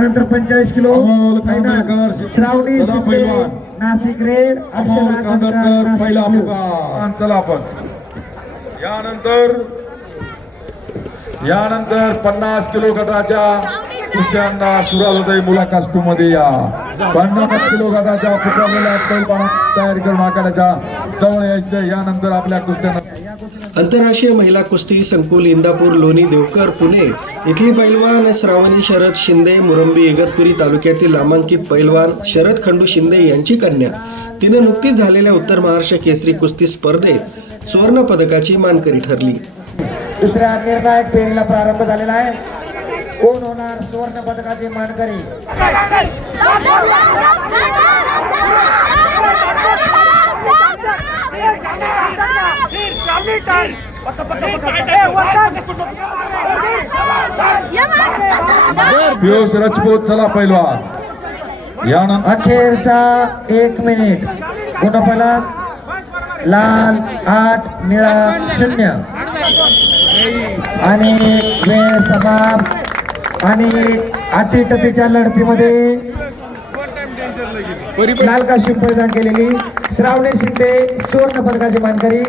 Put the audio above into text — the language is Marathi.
यानंतर पंचेचाळीस किलो श्रावणी शिंदे. नाशिक रेड पहिला. मुकाम चला आपण यानंतर यानंतर पन्नास किलो गटाच्या कुस्त्यांना सुरुवात होते मुलाखत मध्ये या पन्नास किलो गटाच्या तयारी करून आखाड्याच्या जवळ यायचं यानंतर आपल्या कुस्त्यांना आंतरराष्ट्रीय महिला कुस्ती संकुल इंदापूर लोणी देवकर पुणे इथली पैलवान श्रावणी शरद शिंदे मुरंबी इगतपुरी तालुक्यातील नामांकित पैलवान शरद खंडू शिंदे यांची कन्या. तिने नुकतीच झालेल्या उत्तर महाराष्ट्र केसरी कुस्ती स्पर्धेत सुवर्ण पदकाची मानकरी ठरली. दुसऱ्या निर्णायक फेरीला प्रारंभ झालेला आहे. कोण होणार सुवर्ण पदकाचे मानकरी? पियुष राजपूत चला पैलवान. यानंतर अखेरचा एक मिनिट. गुणफलक लाल आठ निळा शून्य. आणि वेळ समाप्त आणि अटीतटीच्या लढतीमध्ये लाल काशी परिधान केलेली. श्रावणी शिंदे सुवर्ण पदकाची मानकरी.